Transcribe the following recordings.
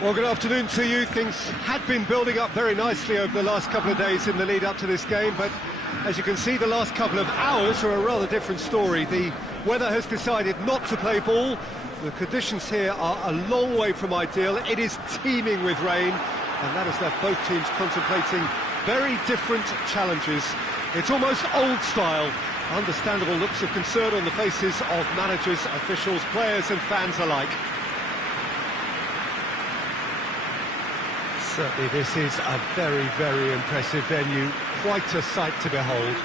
Well, good afternoon to you. Things had been building up very nicely over the last couple of days in the lead up to this game, but as you can see, the last couple of hours are a rather different story. The weather has decided not to play ball. The conditions here are a long way from ideal. It is teeming with rain, and that has left both teams contemplating very different challenges. It's almost old style. Understandable looks of concern on the faces of managers, officials, players and fans alike. Certainly this is a very, very impressive venue, quite a sight to behold.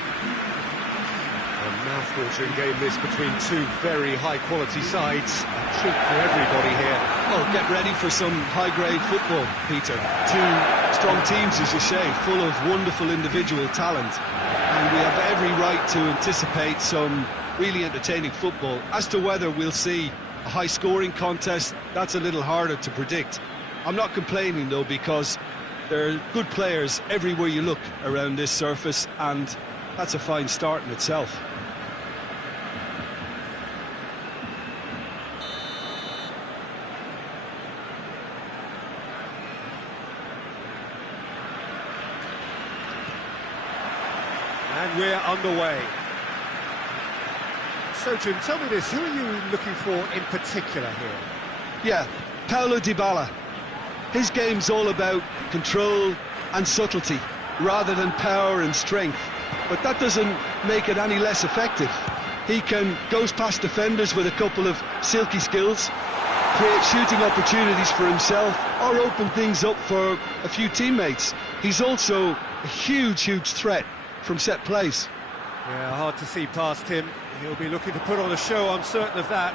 A mouth-watering game this between two very high-quality sides. A treat for everybody here. Well, get ready for some high-grade football, Peter. Two strong teams, as you say, full of wonderful individual talent. And we have every right to anticipate some really entertaining football. As to whether we'll see a high-scoring contest, that's a little harder to predict. I'm not complaining, though, because there are good players everywhere you look around this surface, and that's a fine start in itself. And we're underway. So, Jim, tell me this, who are you looking for in particular here? Yeah, Paulo Dybala. His game's all about control and subtlety, rather than power and strength. But that doesn't make it any less effective. He can goes past defenders with a couple of silky skills, create shooting opportunities for himself, or open things up for a few teammates. He's also a huge threat from set plays. Yeah, hard to see past him. He'll be looking to put on a show, I'm certain of that.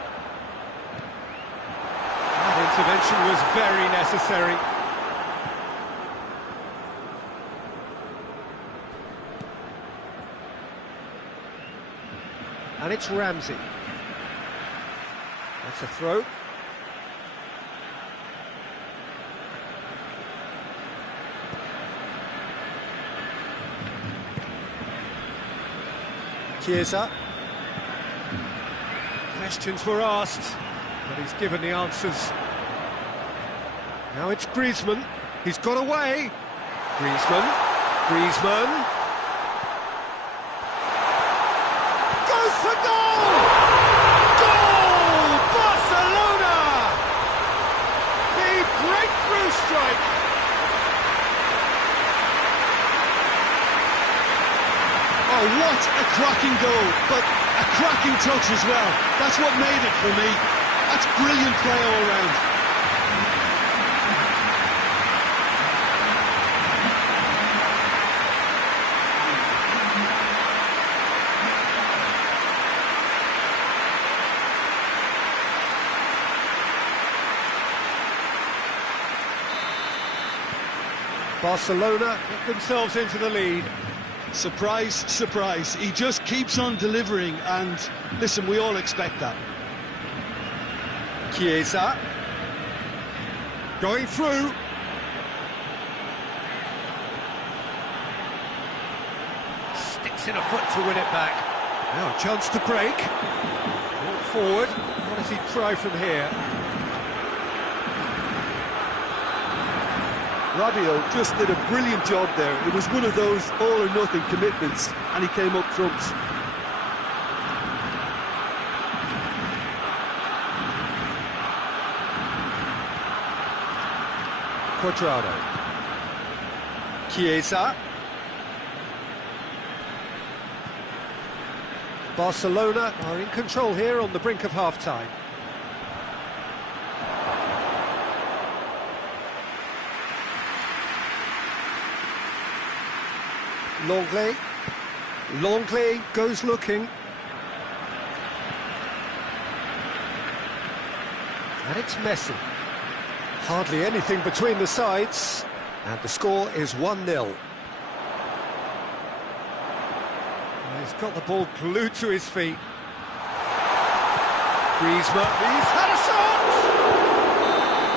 That intervention was very necessary. And it's Ramsey. That's a throw. Chiesa. Questions were asked, but he's given the answers. Now it's Griezmann. He's got away. Griezmann. Goes for goal! Goal! Barcelona! The breakthrough strike. Oh, what a cracking goal, but a cracking touch as well. That's what made it for me. That's brilliant play all round. Barcelona get themselves into the lead. Surprise, surprise. He just keeps on delivering, and listen, we all expect that. Chiesa. Going through. Sticks in a foot to win it back. Now a chance to break. Ball forward. What does he try from here? Rabiot just did a brilliant job there. It was one of those all-or-nothing commitments, and he came up trumps. Cuadrado. Chiesa. Barcelona are in control here on the brink of half-time. Longley goes looking. And it's Messi. Hardly anything between the sides. And the score is 1-0. He's got the ball glued to his feet. Griezmann, he's had a shot!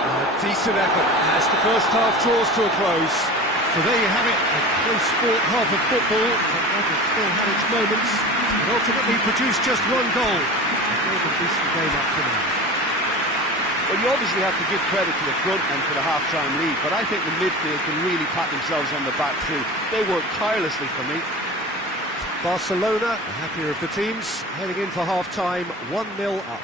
A decent effort as the first half draws to a close. So there you have it, a close sport half of football, but it still had its moments, and ultimately produced just one goal. A decent game up for now. Well, you obviously have to give credit to the front men for the half-time lead, but I think the midfield can really pat themselves on the back too. They work tirelessly for me. Barcelona, the happier of the teams, heading in for half-time, 1-0 up.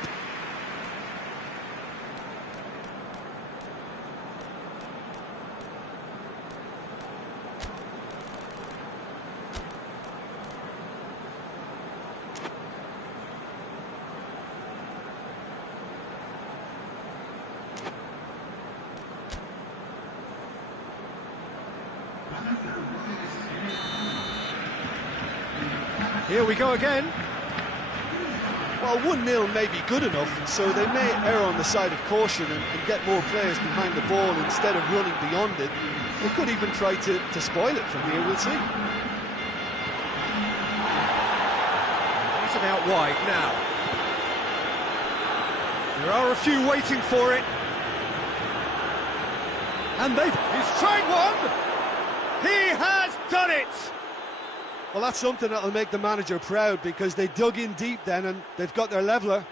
Here we go again. Well, 1-0 may be good enough, so they may err on the side of caution and get more players behind the ball instead of running beyond it. They could even try to spoil it from here, we'll see. He's it out wide now. There are a few waiting for it. And he's tried one! He has done it! Well, that's something that'll make the manager proud, because they dug in deep then and they've got their leveller.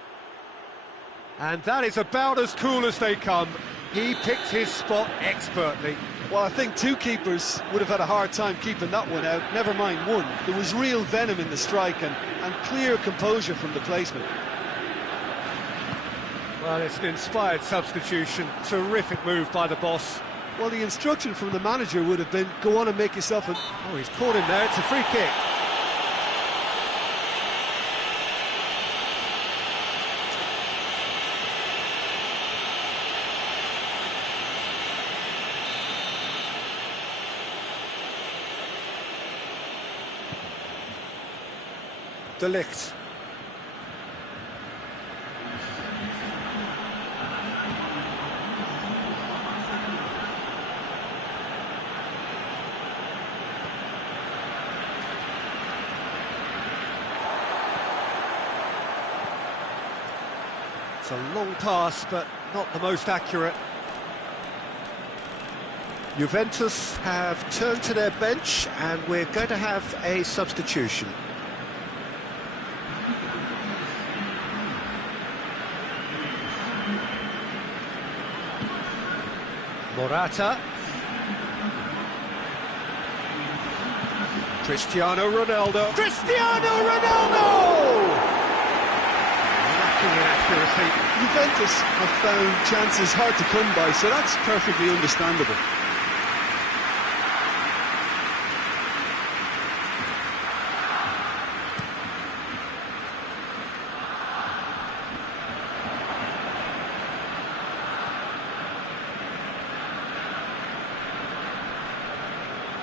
And that is about as cool as they come. He picked his spot expertly. Well, I think two keepers would have had a hard time keeping that one out, never mind one. There was real venom in the strike and clear composure from the placement. Well, it's an inspired substitution. Terrific move by the boss. Well, the instruction from the manager would have been, go on and make yourself a... Oh, he's caught him there. It's a free kick. De Ligt. It's a long pass, but not the most accurate. Juventus have turned to their bench, and we're going to have a substitution. Morata. Cristiano Ronaldo. Cristiano Ronaldo! Lacking in accuracy. Juventus have found chances hard to come by, so that's perfectly understandable.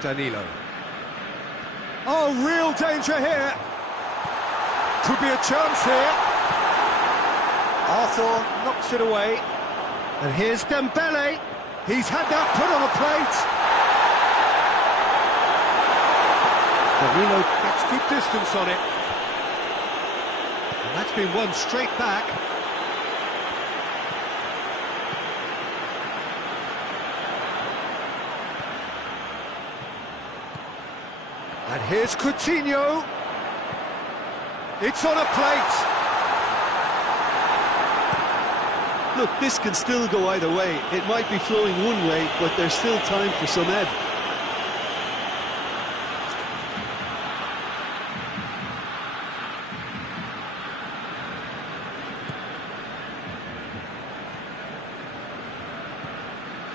Danilo. Oh, real danger here. Could be a chance here. Arthur knocks it away. And here's Dembele. He's had that put on a plate. Danilo gets good distance on it. And that's been won straight back. And here's Coutinho. It's on a plate. Look, this can still go either way. It might be flowing one way, but there's still time for some ebb.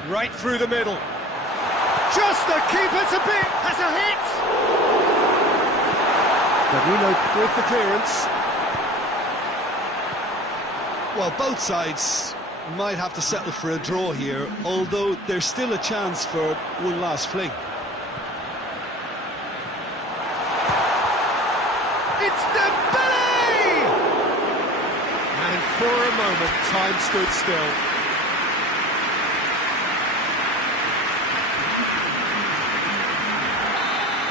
Right through the middle. Just the keeper to beat. Has a hit. Danilo with the clearance. Well, both sides might have to settle for a draw here, although there's still a chance for one last fling. It's Dembele! And for a moment, time stood still.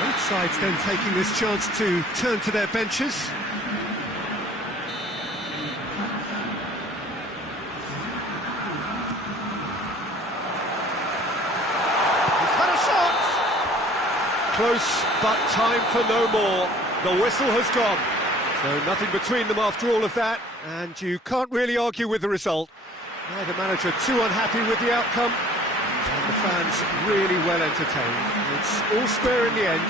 Both sides then taking this chance to turn to their benches. He's had a shot! Close, but time for no more. The whistle has gone. So nothing between them after all of that, and you can't really argue with the result. Neither manager too unhappy with the outcome, and the fans really well entertained. It's all square in the end.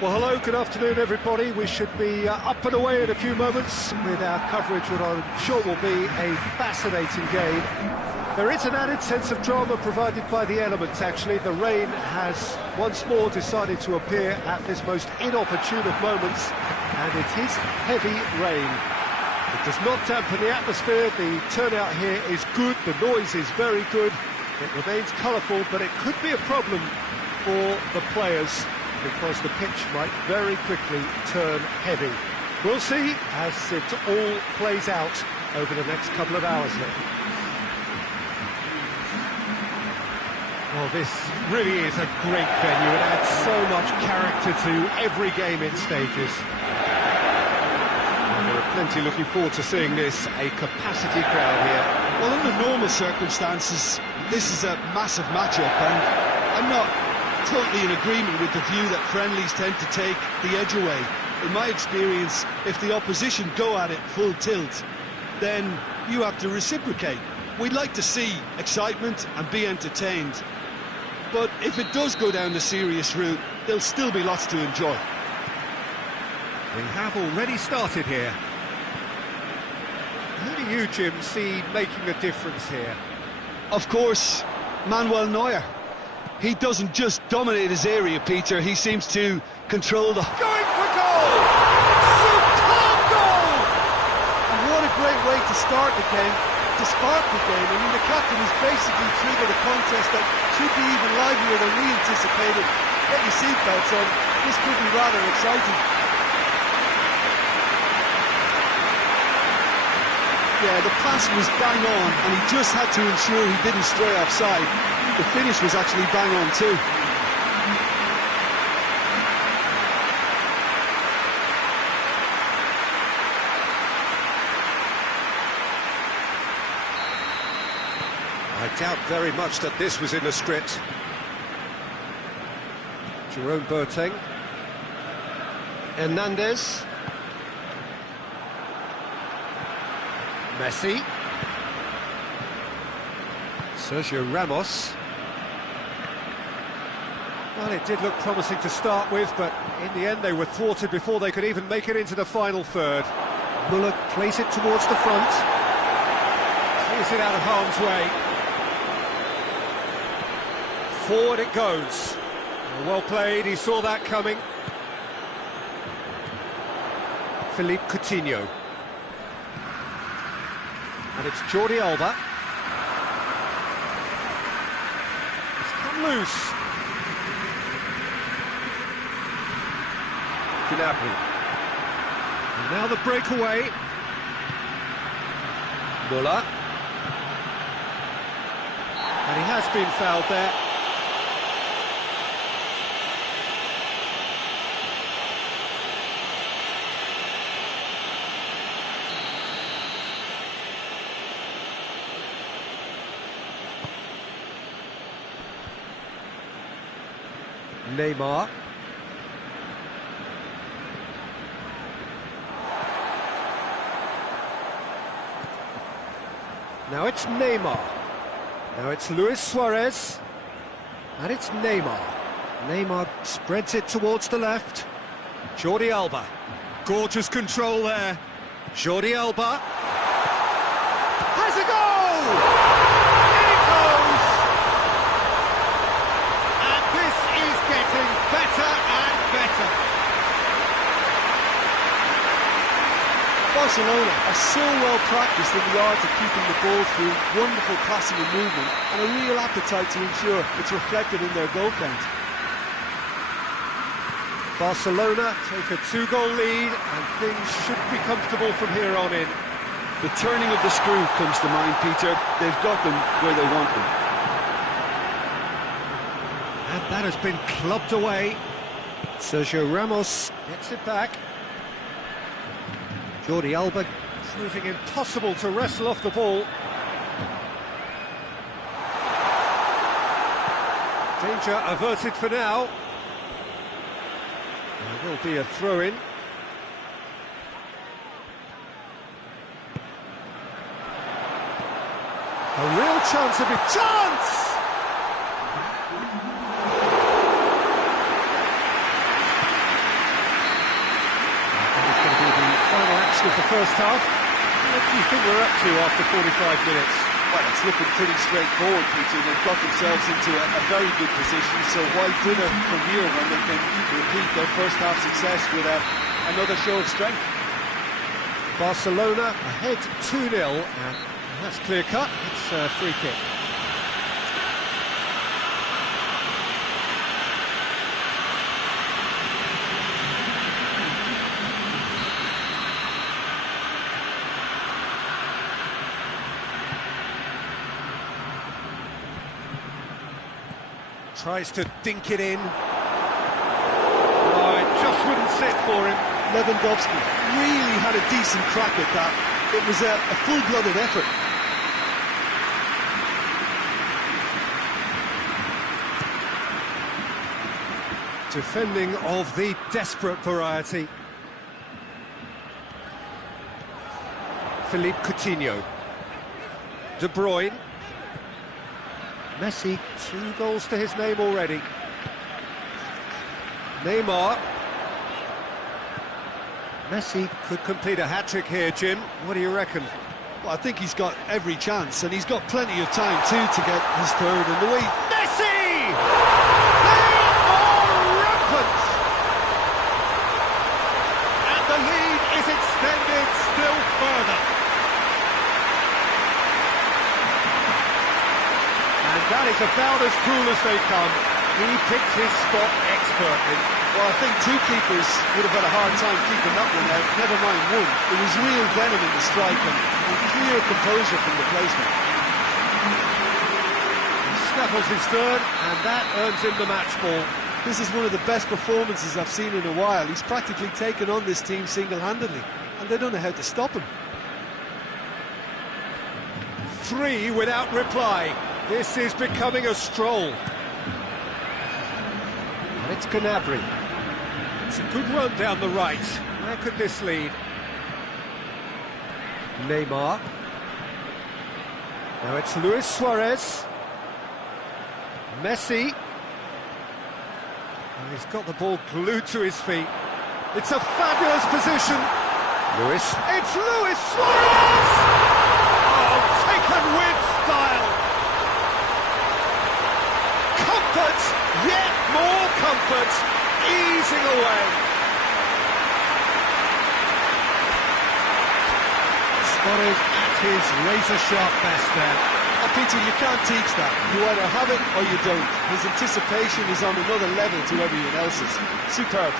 Well, hello, good afternoon, everybody. We should be up and away in a few moments with our coverage, what I'm sure will be a fascinating game. There is an added sense of drama provided by the elements, actually. The rain has once more decided to appear at this most inopportune of moments, and it is heavy rain. It does not dampen the atmosphere. The turnout here is good, the noise is very good. It remains colourful, but it could be a problem for the players, because the pitch might very quickly turn heavy. We'll see as it all plays out over the next couple of hours here. Well, this really is a great venue. It adds so much character to every game it stages. And there are plenty looking forward to seeing this, a capacity crowd here. Well, under normal circumstances, this is a massive matchup, and I'm not totally in agreement with the view that friendlies tend to take the edge away. In my experience, if the opposition go at it full tilt, then you have to reciprocate. We'd like to see excitement and be entertained, but if it does go down the serious route, there'll still be lots to enjoy. We have already started here. Who do you, Jim, see making a difference here? Of course, Manuel Neuer. He doesn't just dominate his area, Peter, he seems to control the... Going for goal! Superb goal! And what a great way to start the game, to spark the game. I mean, the captain has basically triggered a contest that should be even livelier than we anticipated. Get your seatbelts on, this could be rather exciting. Yeah, the pass was bang on, and he just had to ensure he didn't stray offside. The finish was actually bang on too. I doubt very much that this was in the script. Jerome Boateng. Hernandez. Messi. Sergio Ramos. Well, it did look promising to start with, but in the end they were thwarted before they could even make it into the final third. Muller plays it towards the front. Clears it out of harm's way. Forward it goes. Well played, he saw that coming. Philippe Coutinho. And it's Jordi Alba. It's come loose. Gnabry. And now the breakaway. Muller. And he has been fouled there. Neymar. Now it's Neymar. Now it's Luis Suarez. And it's Neymar. Neymar spreads it towards the left. Jordi Alba. Gorgeous control there. Jordi Alba. Has a goal! In it goes! And this is getting better and better. Barcelona are so well practiced in the art of keeping the ball through, wonderful passing and movement, and a real appetite to ensure it's reflected in their goal count. Barcelona take a 2-goal lead, and things should be comfortable from here on in. The turning of the screw comes to mind, Peter. They've got them where they want them. And that has been clubbed away. Sergio Ramos gets it back. Jordi Alba proving impossible to wrestle off the ball. Danger averted for now. There will be a throw-in. A real chance of it. Chance! Of the first half. What do you think we're up to after 45 minutes? Well, it's looking pretty straightforward, Peter. They've got themselves into a very good position, so why dinner from here when they can repeat their first half success with another show of strength? Barcelona ahead 2-0, and that's clear cut. It's a free kick. Tries to dink it in. Oh, it just wouldn't sit for him. Lewandowski really had a decent crack at that. It was a full-blooded effort. Defending of the desperate variety. Philippe Coutinho. De Bruyne. Messi, 2 goals to his name already. Neymar. Messi could complete a hat-trick here, Jim. What do you reckon? Well, I think he's got every chance, and he's got plenty of time too to get his third. And the way Messi! They are rampant! And the lead is extended still further. And that is about as cool as they come. He picked his spot expertly. Well, I think two keepers would have had a hard time keeping that one out, never mind one. There was real venom in the strike and clear composure from the placement. He snaffles his third, and that earns him the match ball. This is one of the best performances I've seen in a while. He's practically taken on this team single-handedly, and they don't know how to stop him. 3 without reply. This is becoming a stroll. And it's Gnabry. It's a good run down the right. Where could this lead? Neymar. Now it's Luis Suarez. Messi. And he's got the ball glued to his feet. It's a fabulous position. Luis. It's Luis Suarez! Oh, taken with style. comfort, yet more comfort, easing away. Spotted at his razor-sharp best there. Peter, you can't teach that. You either have it or you don't. His anticipation is on another level to everyone else's. Superb.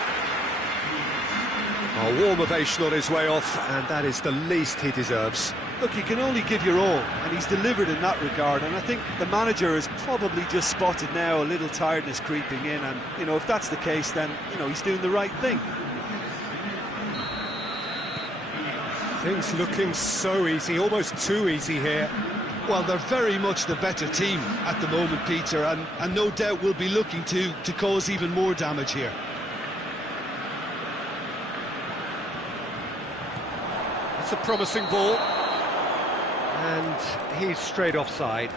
A warm ovation on his way off, and that is the least he deserves. Look, you can only give your all, and he's delivered in that regard, and I think the manager has probably just spotted now a little tiredness creeping in, and, you know, if that's the case, then, you know, he's doing the right thing. Things looking so easy, almost too easy here. Well, they're very much the better team at the moment, Peter, and no doubt will be looking to cause even more damage here. It's a promising ball. And he's straight offside.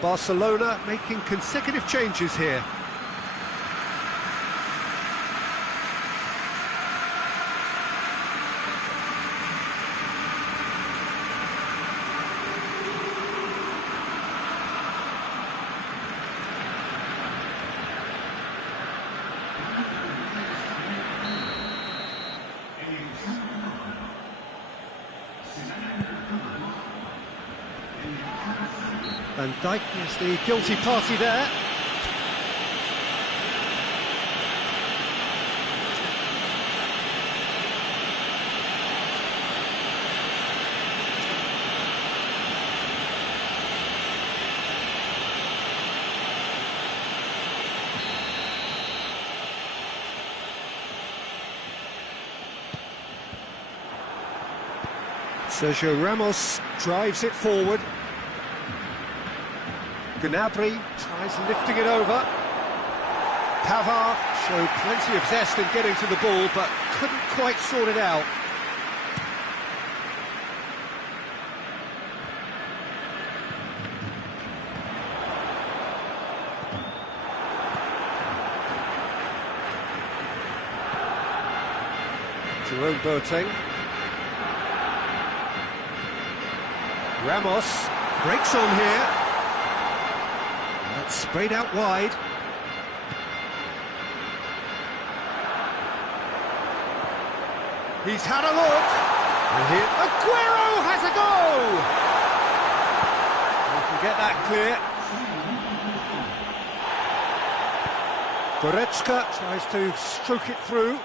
Barcelona making consecutive changes here. Van Dijk is the guilty party there. Sergio Ramos drives it forward. Gnabry tries lifting it over. Pavard showed plenty of zest in getting to the ball, but couldn't quite sort it out. Jerome Boateng. Ramos breaks on here. That's sprayed out wide. He's had a look. And here, Aguero has a go! We can get that clear. Goretzka tries to stroke it through.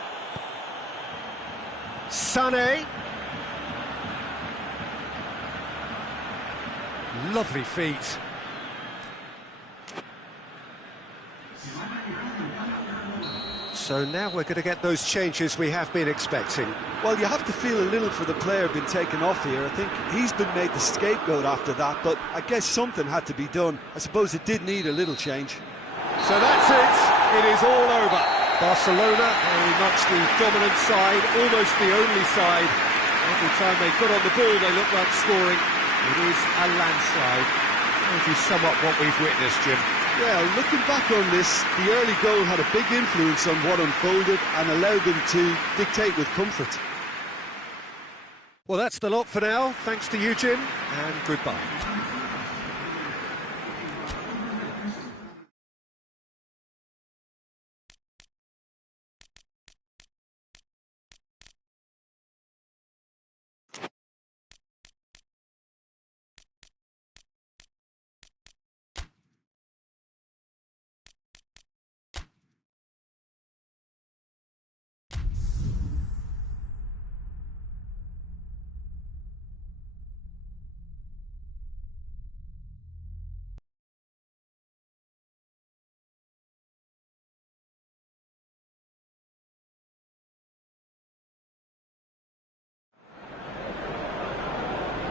Sané. Lovely feet. So now we're going to get those changes we have been expecting. Well, you have to feel a little for the player being taken off here. I think he's been made the scapegoat after that, but I guess something had to be done. I suppose it did need a little change. So that's it. It is all over. Barcelona, very much the dominant side, almost the only side. Every time they got on the ball, they look like scoring. It is a landslide. Maybe sum up what we've witnessed, Jim. Yeah, looking back on this, the early goal had a big influence on what unfolded and allowed them to dictate with comfort. Well, that's the lot for now. Thanks to you, Jim, and goodbye.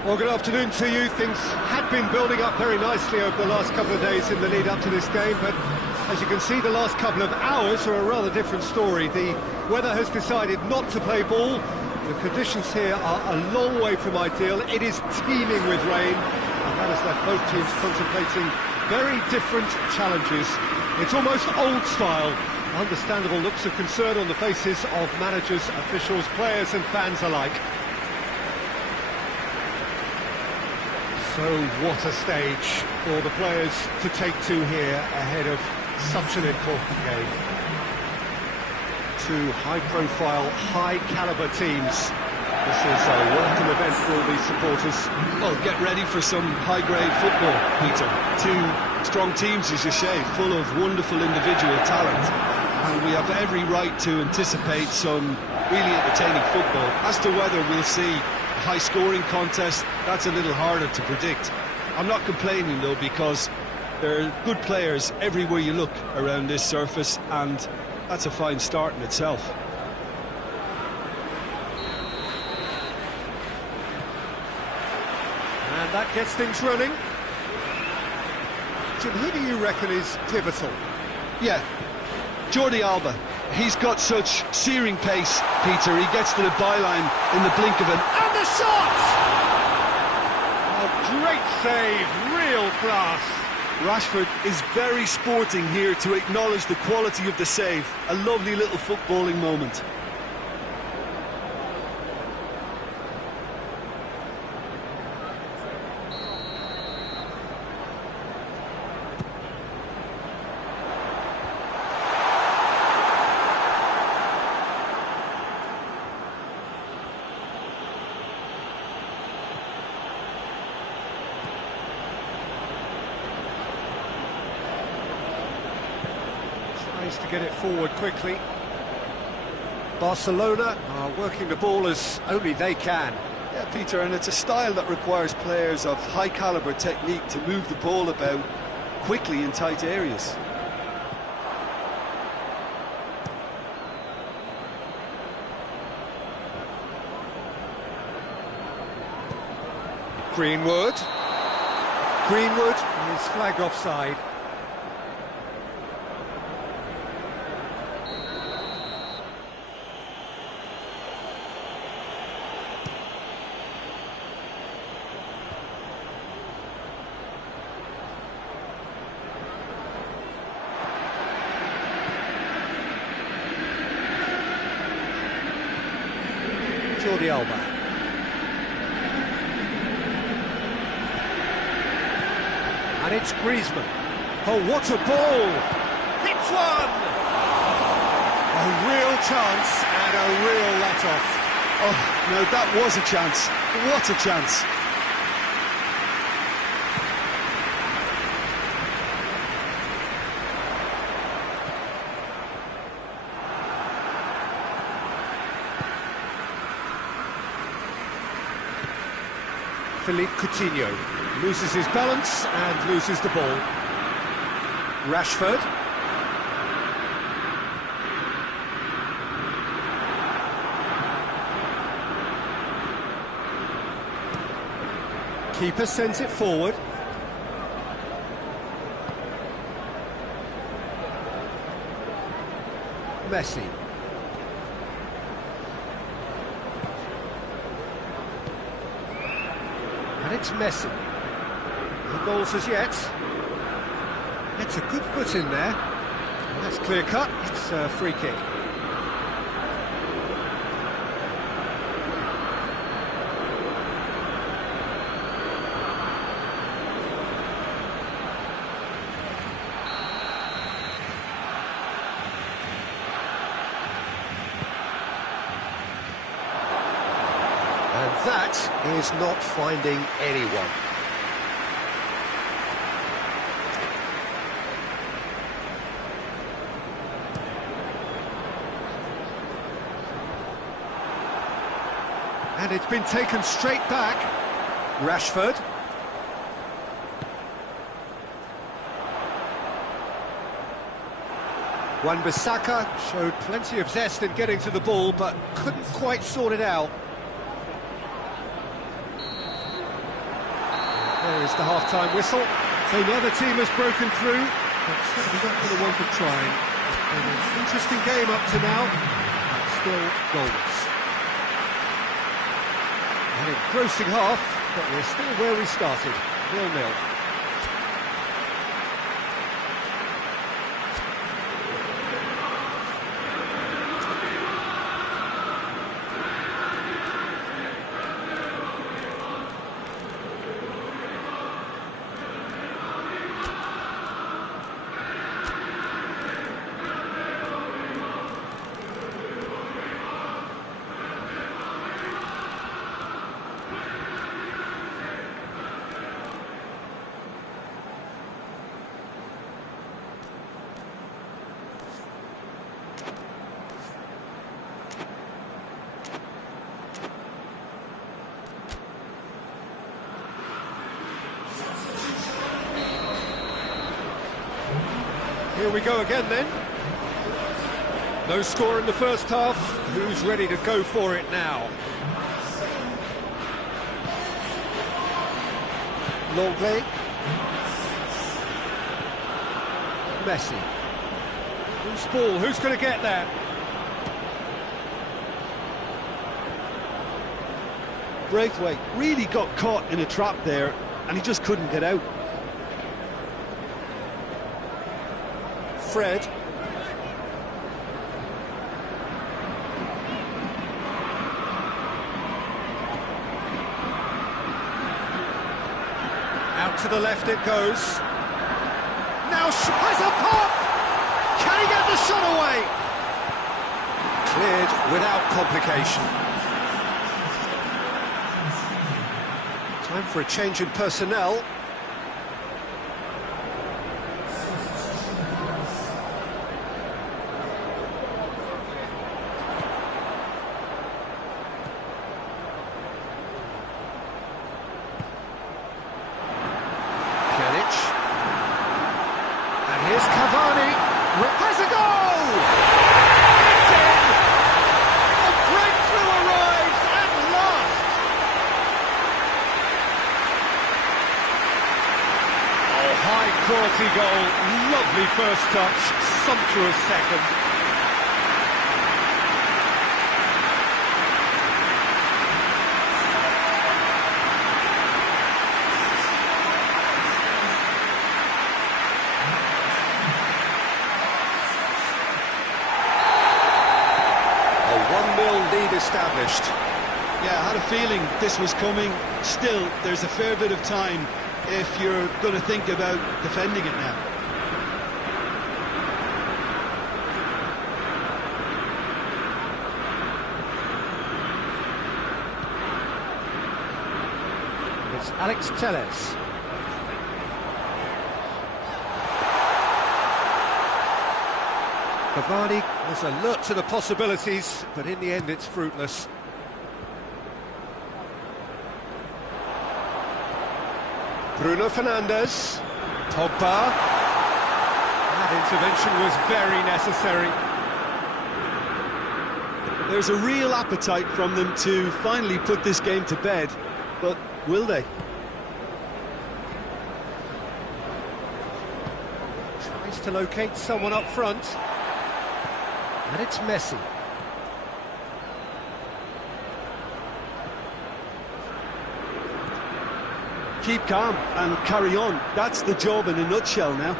Well, good afternoon to you. Things had been building up very nicely over the last couple of days in the lead up to this game, but as you can see, the last couple of hours are a rather different story. The weather has decided not to play ball. The conditions here are a long way from ideal. It is teeming with rain, and that has left both teams contemplating very different challenges. It's almost old style, understandable looks of concern on the faces of managers, officials, players and fans alike. So what a stage for the players to take to here ahead of such an important game. Two high-profile, high-caliber teams. This is a welcome event for all these supporters. Well, get ready for some high-grade football, Peter. Two strong teams, as you say, full of wonderful individual talent. And we have every right to anticipate some really entertaining football. As to whether we'll see a high-scoring contest, that's a little harder to predict. I'm not complaining, though, because there are good players everywhere you look around this surface, and that's a fine start in itself. And that gets things running. Jim, who do you reckon is pivotal? Yeah, Jordi Alba. He's got such searing pace, Peter. He gets to the byline in the blink of an... And the shot! A great save, real class. Rashford is very sporting here to acknowledge the quality of the save. A lovely little footballing moment. To get it forward quickly. Barcelona are working the ball as only they can. Yeah, Peter, and it's a style that requires players of high caliber technique to move the ball about quickly in tight areas. Greenwood is flagged offside. Jordi Alba. And it's Griezmann. Oh, what a ball! Hits one! A real chance and a real let-off. Oh, no, that was a chance. What a chance. Philippe Coutinho loses his balance and loses the ball. Rashford. Keeper sends it forward. Messi. And it's Messi. No goals as yet. It's a good foot in there. That's clear cut. It's a free kick. And that is not finding anyone. And it's been taken straight back. Rashford. Wan-Bissaka showed plenty of zest in getting to the ball, but couldn't quite sort it out. There is the half-time whistle. So neither team has broken through, but certainly not for the want of trying. It's been an interesting game up to now, but still goalless. An engrossing half, but we're still where we started, 0-0. here we go again then. No score in the first half. Who's ready to go for it now? Longley. Messi. Who's ball? Who's going to get that? Braithwaite really got caught in a trap there, and he just couldn't get out. Fred. Out to the left it goes. Now has a pop! Can he get the shot away? Cleared without complication. Time for a change in personnel. Here's Cavani, has a goal! It's in! A breakthrough arrives at last! Oh, high quality goal, lovely first touch, sumptuous second. Lead established. Yeah, I had a feeling this was coming. Still, there's a fair bit of time if you're going to think about defending it now. It's Alex Telles. Cavani was alert to the possibilities, but in the end it's fruitless. Bruno Fernandes, Pogba. That intervention was very necessary. There's a real appetite from them to finally put this game to bed, but will they? Tries to locate someone up front. And it's Messi. Keep calm and carry on. That's the job in a nutshell now.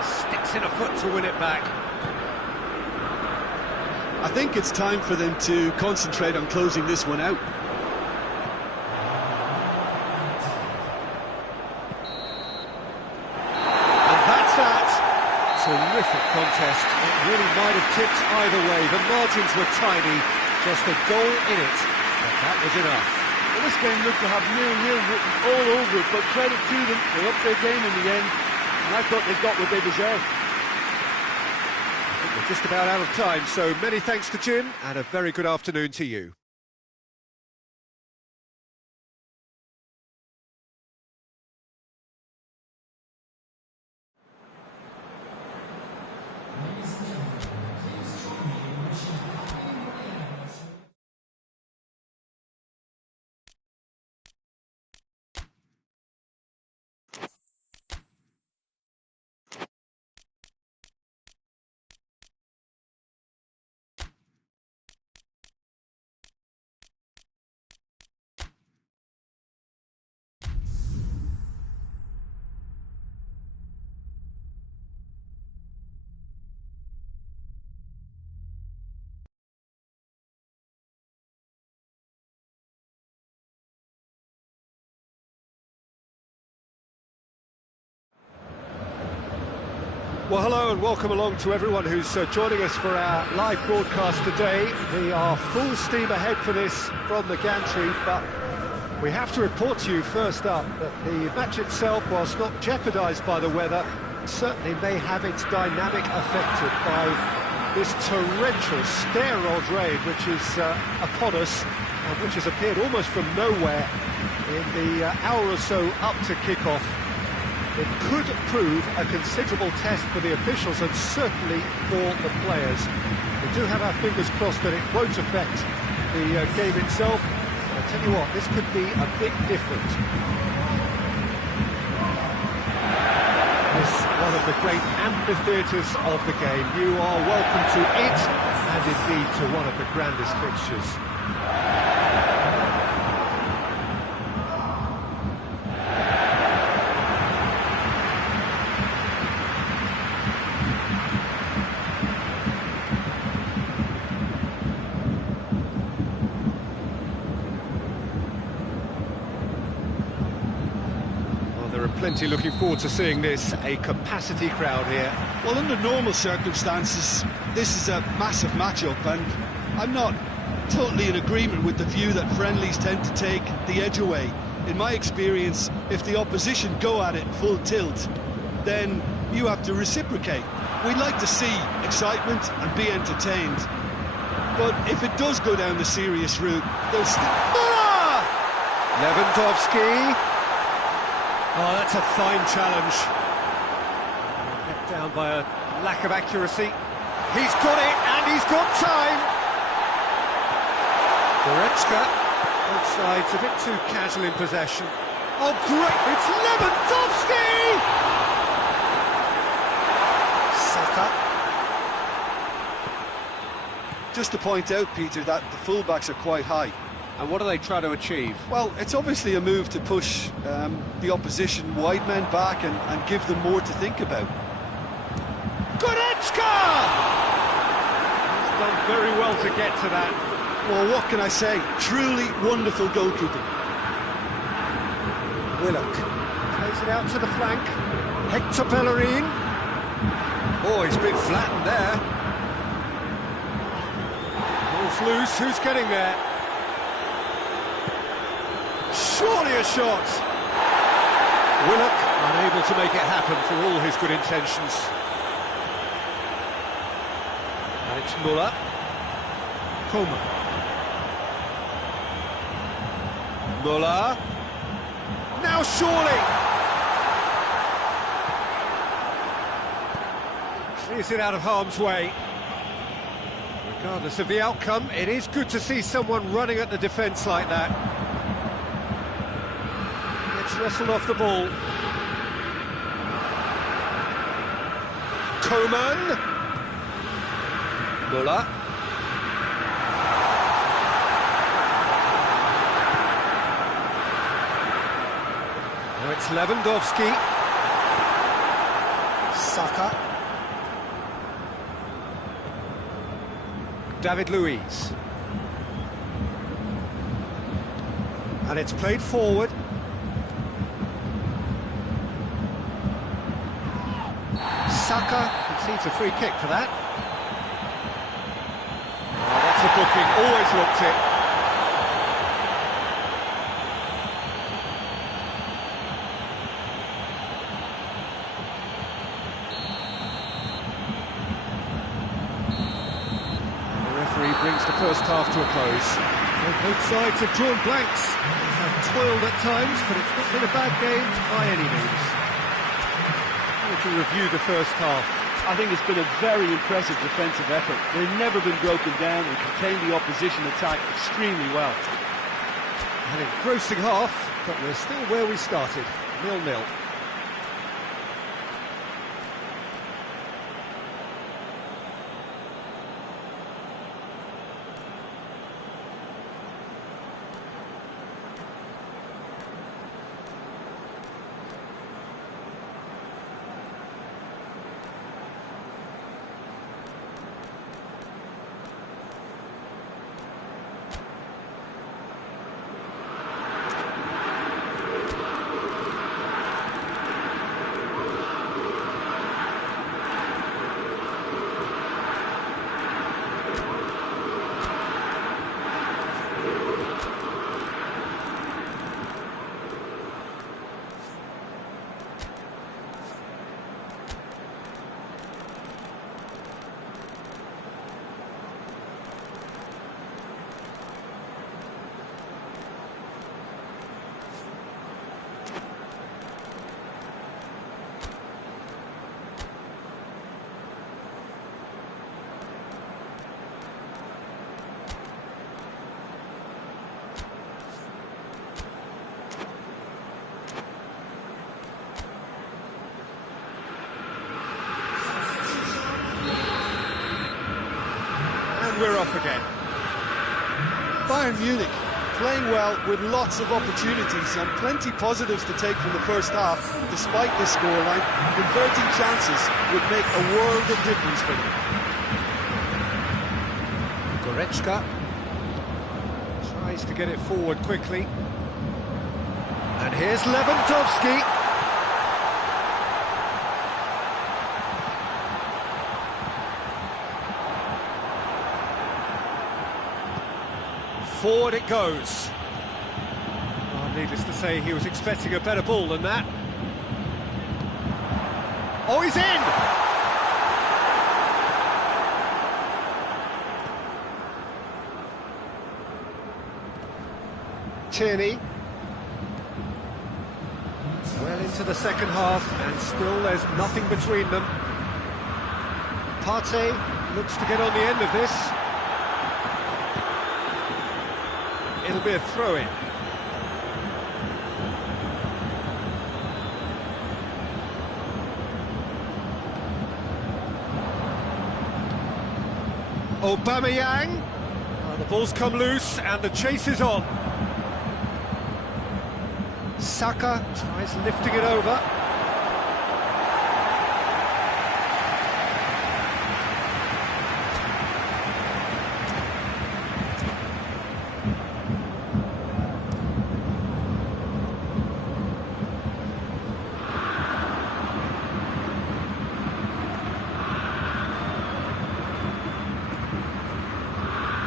Sticks in a foot to win it back. I think it's time for them to concentrate on closing this one out. Terrific contest. It really might have tipped either way. The margins were tiny, just a goal in it, but that was enough. Well, this game looked to have 0-0 written all over it, but credit to them, they upped their game in the end, and I thought they got what they deserved. I think we're just about out of time, so many thanks to Jim, and a very good afternoon to you. Well, hello and welcome along to everyone who's joining us for our live broadcast today. We are full steam ahead for this from the gantry, but we have to report to you first up that the match itself, whilst not jeopardised by the weather, certainly may have its dynamic affected by this torrential steroid rain which is upon us. which has appeared almost from nowhere in the hour or so up to kick-off. It could prove a considerable test for the officials and certainly for the players. We do have our fingers crossed that it won't affect the game itself. But I tell you what, this could be a bit different. This one of the great amphitheatres of the game. You are welcome to it, and indeed to one of the grandest fixtures. Plenty looking forward to seeing this, a capacity crowd here. Well, under normal circumstances, this is a massive matchup, and I'm not totally in agreement with the view that friendlies tend to take the edge away. In my experience, if the opposition go at it full tilt, then you have to reciprocate. We'd like to see excitement and be entertained, but if it does go down the serious route, they'll Lewandowski. Oh, that's a fine challenge. Kept down by a lack of accuracy. He's got it, and he's got time. Goretzka, both sides a bit too casual in possession. Oh, great! It's Lewandowski! Saka. Just to point out, Peter, that the fullbacks are quite high. And what do they try to achieve? Well, it's obviously a move to push the opposition wide men back and give them more to think about. Goretzka! He's done very well to get to that. Well, what can I say? Truly wonderful goalkeeping. Willock plays it out to the flank. Hector Bellerin. Oh, he's been flattened there. Ball's loose, who's getting there? Surely a shot! Willock unable to make it happen for all his good intentions. And it's Muller. Coman. Muller. Now surely! Clears it out of harm's way. Regardless of the outcome, it is good to see someone running at the defence like that. Wrestled off the ball. Coman. Muller. Now it's Lewandowski. Saka. David Luiz. And it's played forward. Saka concedes a free kick for that. Oh, that's a booking, always looked it. And the referee brings the first half to a close. Well, both sides have drawn blanks. They have toiled at times, but it's not been a bad game by any means. To review the first half. I think it's been a very impressive defensive effort. They've never been broken down and contained the opposition attack extremely well. An engrossing half, but we're still where we started, 0-0. off again. Bayern Munich playing well with lots of opportunities and plenty positives to take from the first half. Despite this scoreline, converting chances would make a world of difference for them. Goretzka tries to get it forward quickly. And here's Lewandowski. Forward it goes. Oh, needless to say, he was expecting a better ball than that. Oh, he's in! Tierney. Well into the second half, and still there's nothing between them. Partey looks to get on the end of this. It'll be a throw-in. Aubameyang. The ball's come loose and the chase is on. Saka tries lifting it over.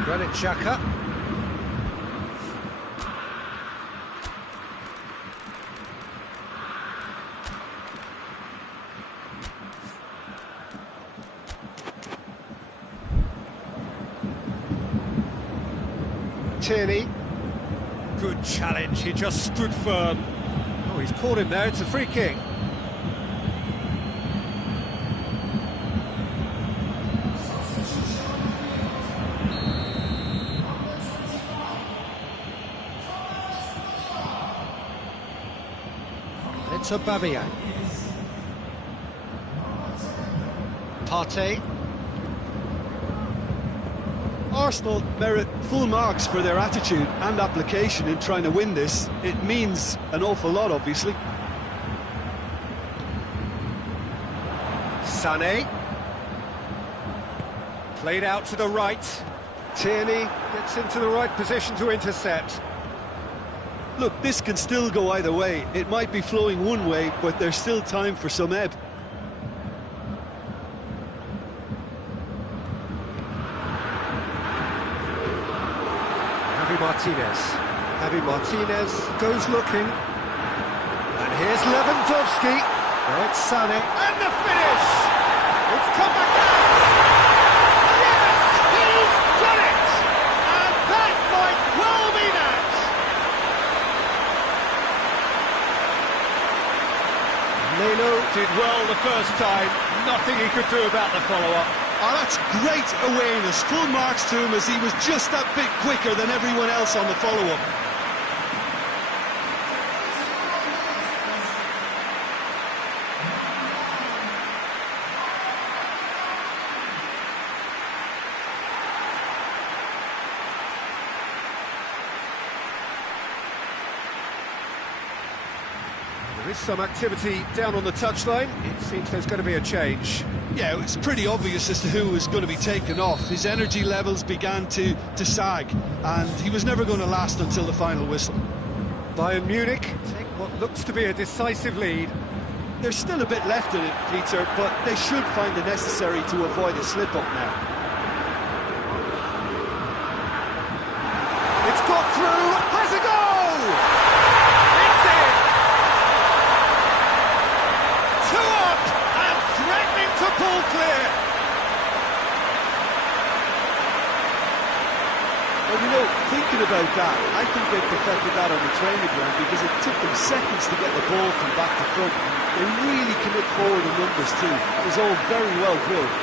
Granit Xhaka. Tierney. Good challenge, he just stood firm. Oh, he's caught him there, it's a free kick. It's Aubameyang. Partey. Arsenal merit full marks for their attitude and application in trying to win this. It means an awful lot, obviously. Sané. Played out to the right. Tierney gets into the right position to intercept. Look, this can still go either way. It might be flowing one way, but there's still time for some ebb. Javi Martinez goes looking. And here's Lewandowski. Now it's Sané. And the finish! It's come back out! Yes! He's done it! And that might well be that! Leno did well the first time. Nothing he could do about the follow-up. Oh, that's great awareness. Full marks to him as he was just that bit quicker than everyone else on the follow-up. There is some activity down on the touchline. It seems there's going to be a change. Yeah, it's pretty obvious as to who was going to be taken off. His energy levels began to sag, and he was never going to last until the final whistle. Bayern Munich take what looks to be a decisive lead. There's still a bit left in it, Peter, but they should find it necessary to avoid a slip-up now. It's got through, has a goal! It's in! 2 up and threatening to pull clear. Well, you know, thinking about that, I think they perfected that on the training ground because it took them seconds to get the ball from back to front. They really commit forward in numbers too. It was all very well drilled.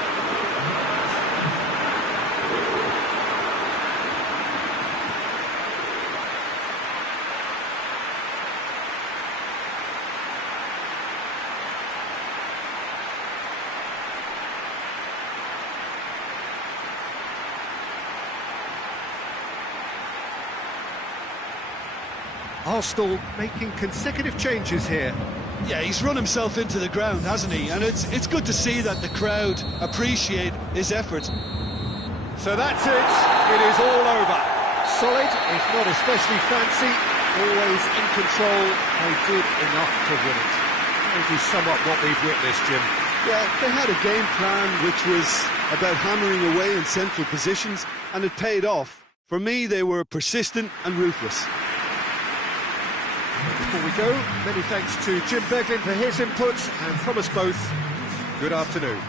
Arsenal making consecutive changes here. Yeah, he's run himself into the ground, hasn't he? And it's good to see that the crowd appreciate his efforts. So that's it. It is all over. Solid, if not especially fancy, always in control. They did enough to win it. Maybe somewhat what we've witnessed, Jim. Yeah, they had a game plan which was about hammering away in central positions, and it paid off. For me, they were persistent and ruthless. Before we go, many thanks to Jim Beglin for his inputs, and from us both, good afternoon.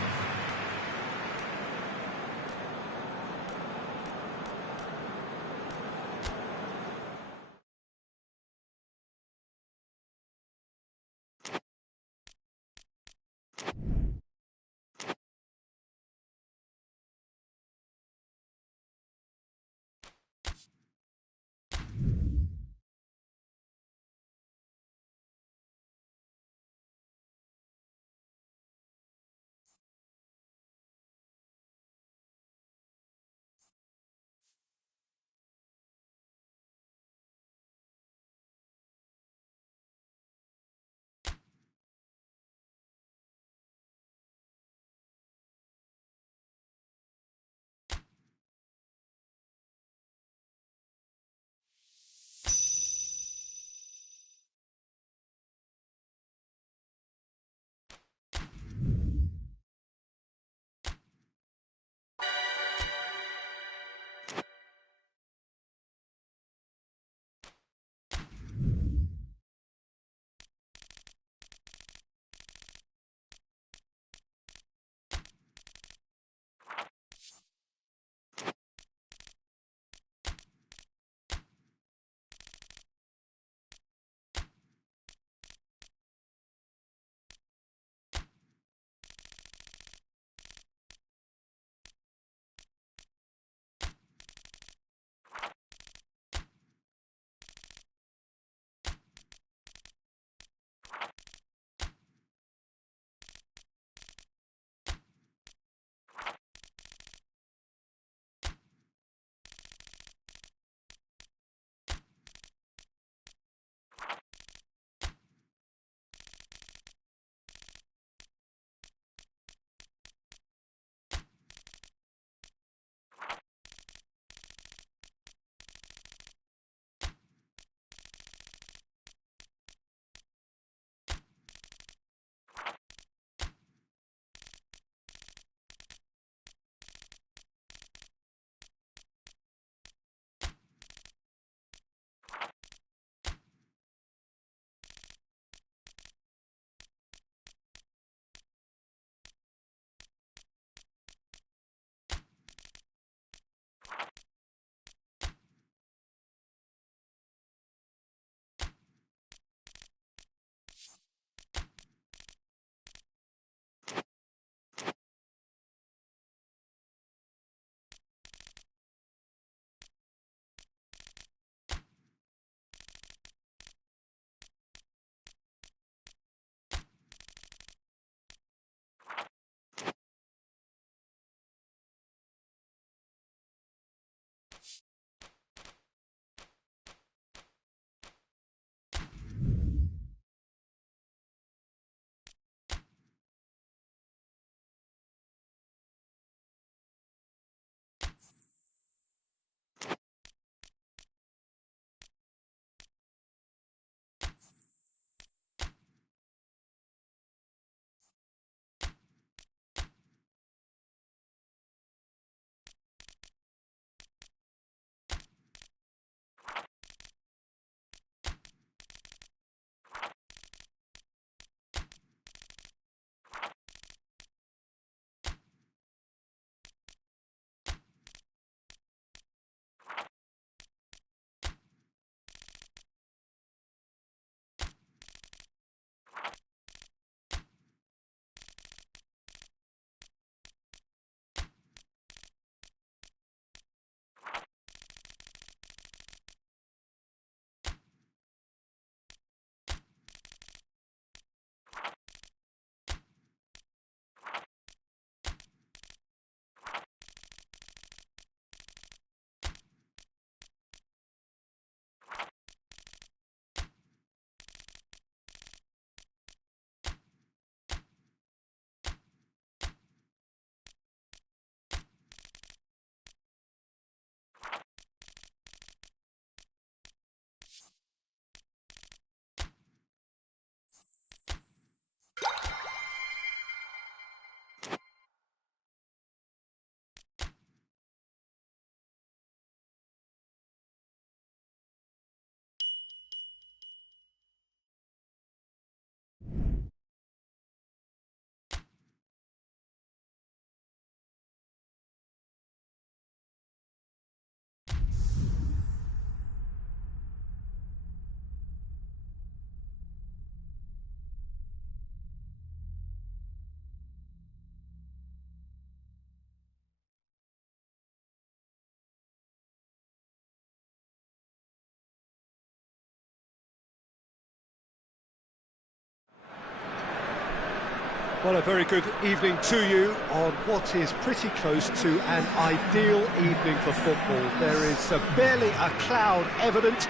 Well, a very good evening to you on what is pretty close to an ideal evening for football. There is barely a cloud evident.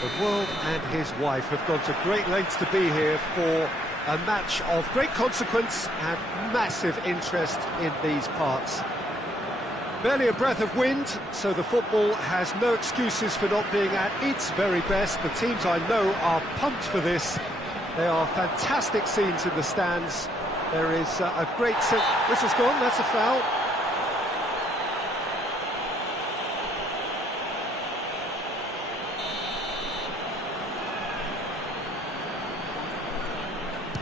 The world and his wife have gone to great lengths to be here for a match of great consequence and massive interest in these parts. Barely a breath of wind, so the football has no excuses for not being at its very best. The teams I know are pumped for this. There are fantastic scenes in the stands. There is a great sense... Whistle's gone, that's a foul.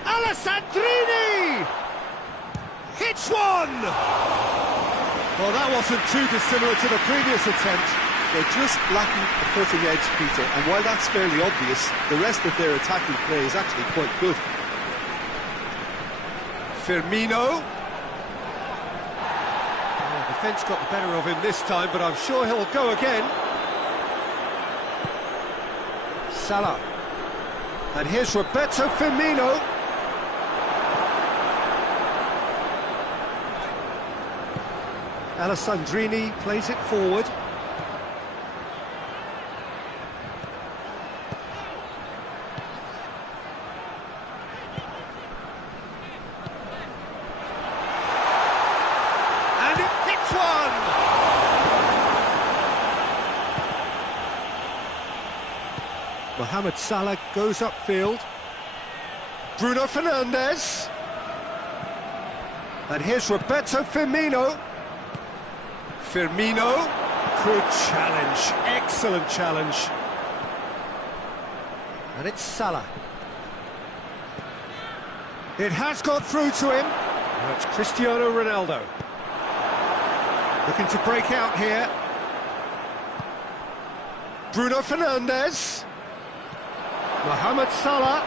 Alessandrini! Hits one! Well, that wasn't too dissimilar to the previous attempt. They're just lacking the cutting edge, Peter, and while that's fairly obvious, the rest of their attacking play is actually quite good. Firmino. Oh, defence got the better of him this time, but I'm sure he'll go again. Salah. And here's Roberto Firmino. Alessandrini plays it forward. And it hits one! Mohamed Salah goes upfield. Bruno Fernandes. And here's Roberto Firmino. Firmino, good challenge, excellent challenge. And it's Salah. It has got through to him. Now it's Cristiano Ronaldo. Looking to break out here. Bruno Fernandes. Mohamed Salah.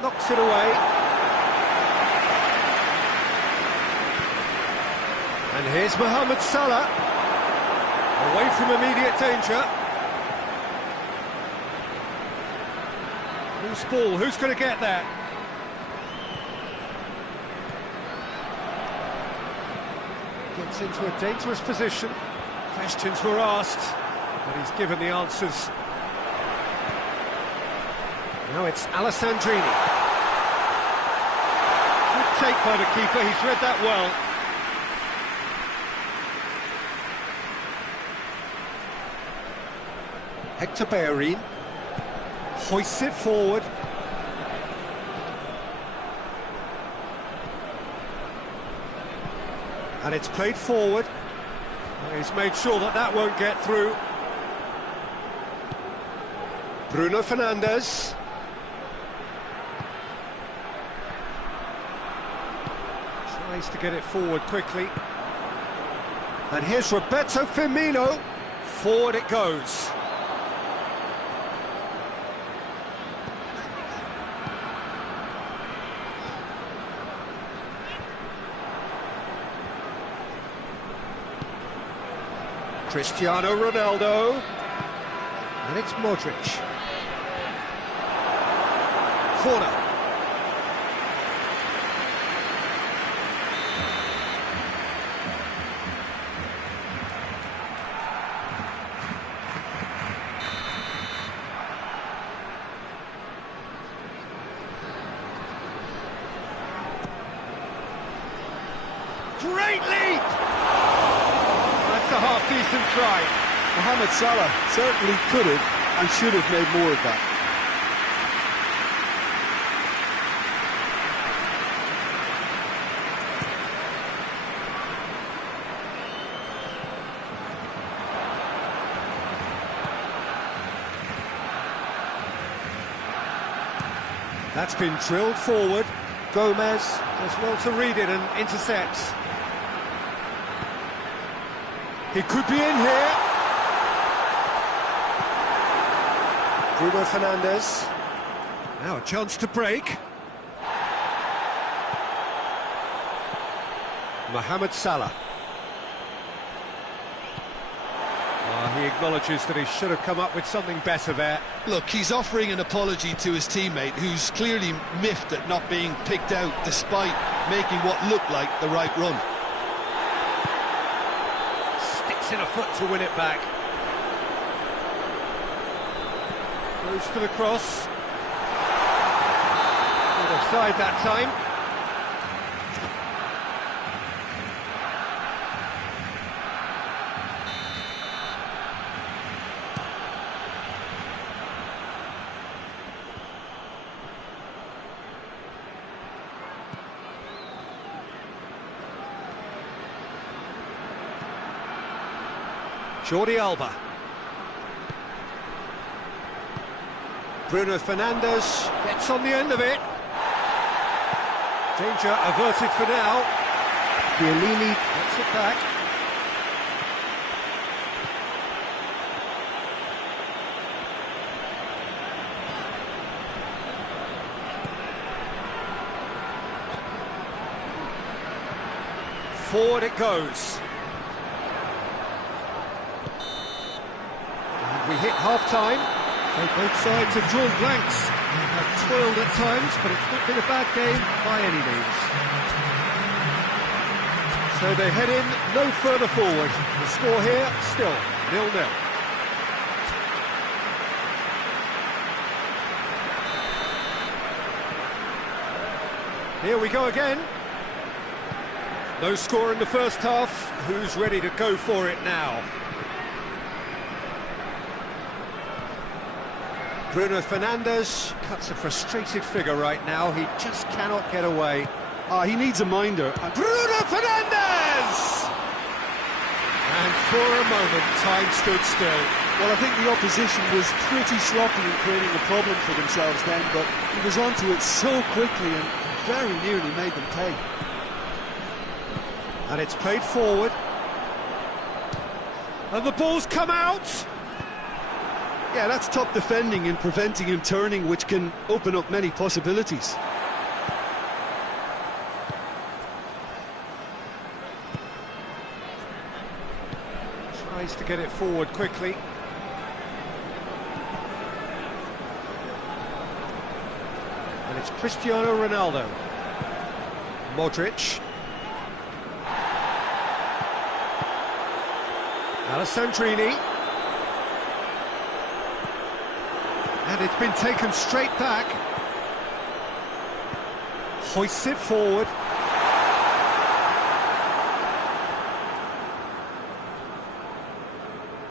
Knocks it away. And here's Mohamed Salah, away from immediate danger. Loose ball, who's going to get that? Gets into a dangerous position. Questions were asked, but he's given the answers. Now it's Alessandrini. Good take by the keeper, he's read that well. Hector Bellerin hoists it forward. And it's played forward. He's made sure that that won't get through. Bruno Fernandes. Tries to get it forward quickly. And here's Roberto Firmino. Forward it goes. Cristiano Ronaldo, and it's Modric. Corner. Great leap! That's a half-decent try. Mohamed Salah certainly could have and should have made more of that. That's been drilled forward. Gomez does well to read it and intercepts. He could be in here. Bruno Fernandes. Now a chance to break. Mohamed Salah. He acknowledges that he should have come up with something better there. Look, he's offering an apology to his teammate, who's clearly miffed at not being picked out despite making what looked like the right run. Sticks in a foot to win it back. Goes for the cross. Good offside that time. Jordi Alba. Bruno Fernandes gets on the end of it. Danger averted for now. Chiellini gets it back. Forward it goes. We hit half-time, so both sides have drawn blanks, have toiled at times, but it's not been a bad game by any means. So they head in no further forward. The score here, still 0-0. Here we go again. No score in the first half. Who's ready to go for it now? Bruno Fernandes cuts a frustrated figure right now. He just cannot get away. He needs a minder. Bruno Fernandes! And for a moment, time stood still. Well, I think the opposition was pretty sloppy in creating a problem for themselves then, but he was onto it so quickly and very nearly made them pay. And it's played forward. And the ball's come out! Yeah, that's top defending and preventing him turning, which can open up many possibilities. Tries to get it forward quickly. And it's Cristiano Ronaldo. Modric. Alessandrini. And it's been taken straight back. Hoists it forward.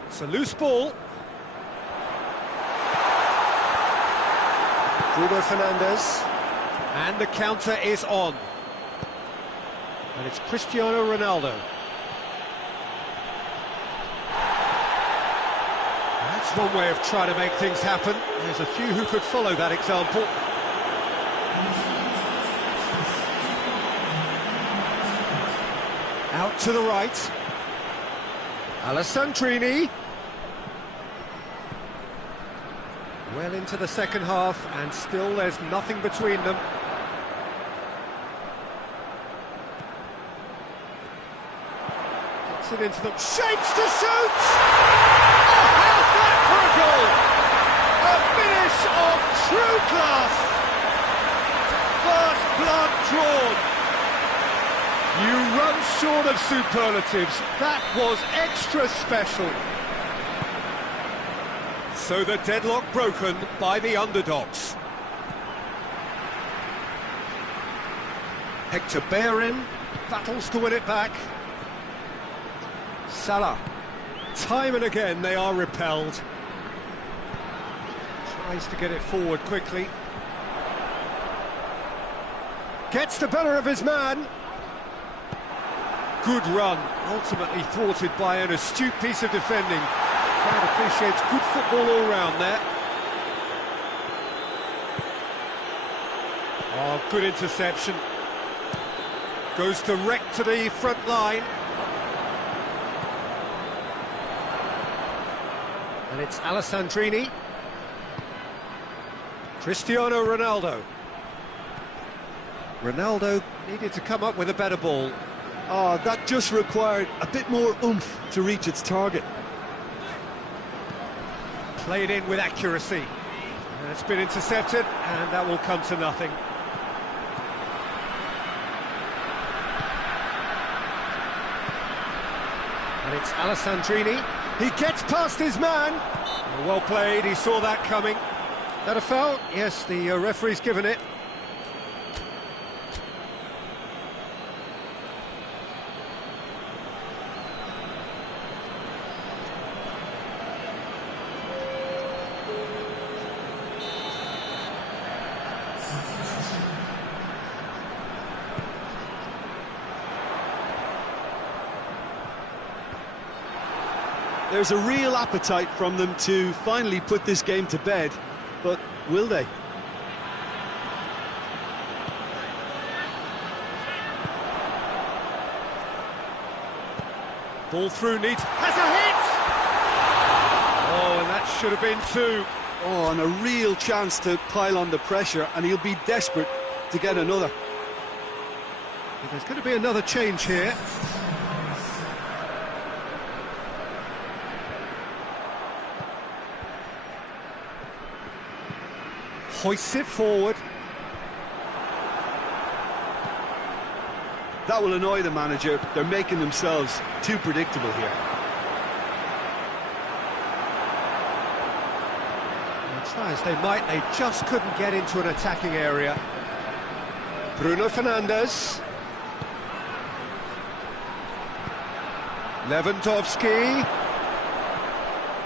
It's a loose ball. Bruno Fernandes. And the counter is on. And it's Cristiano Ronaldo. That's one way of trying to make things happen. There's a few who could follow that example. Out to the right. Alessandrini. Well into the second half, and still there's nothing between them. Gets it into them. Shapes to shoot! For a goal! A finish of true class! First blood drawn! You run short of superlatives. That was extra special. So the deadlock broken by the underdogs. Hector Bellerin battles to win it back. Salah. Time and again they are repelled. Tries to get it forward quickly. Gets the better of his man. Good run, ultimately thwarted by an astute piece of defending. Crowd appreciates good football all round there. Oh, good interception. Goes direct to the front line. And it's Alessandrini. Cristiano Ronaldo. Ronaldo needed to come up with a better ball. That just required a bit more oomph to reach its target. Played in with accuracy. And it's been intercepted, and that will come to nothing. And it's Alessandrini. He gets past his man. Well played, he saw that coming. That a foul? Yes, the referee's given it. There's a real appetite from them to finally put this game to bed, but will they? Ball through needs... has a hit! Oh, and that should have been two. Oh, and a real chance to pile on the pressure, and he'll be desperate to get another. There's going to be another change here. Hoists it forward. That will annoy the manager. They're making themselves too predictable here. Try as they might, they just couldn't get into an attacking area. Bruno Fernandes. Lewandowski.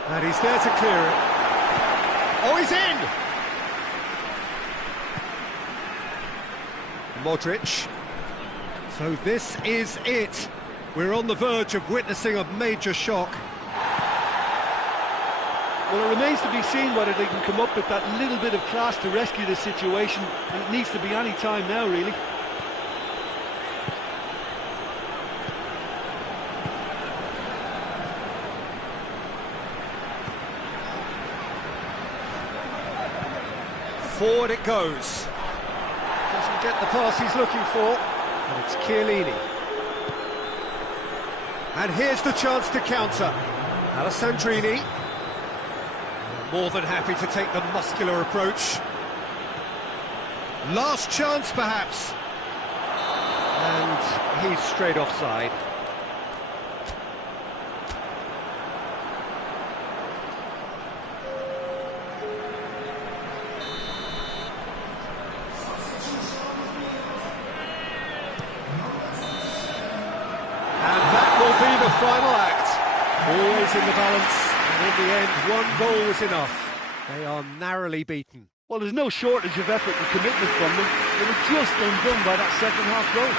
And he's there to clear it. Oh, he's in! Modric. So this is it. We're on the verge of witnessing a major shock. Well, it remains to be seen whether they can come up with that little bit of class to rescue this situation, and it needs to be any time now, really. Forward it goes. Doesn't get the pass he's looking for, and it's Chiellini. And here's the chance to counter. Alessandrini. More than happy to take the muscular approach. Last chance, perhaps. And he's straight offside. And that will be the final act. Always in the balance. In the end, one goal was enough. They are narrowly beaten. Well, there's no shortage of effort and commitment from them. They were just undone by that second half goal.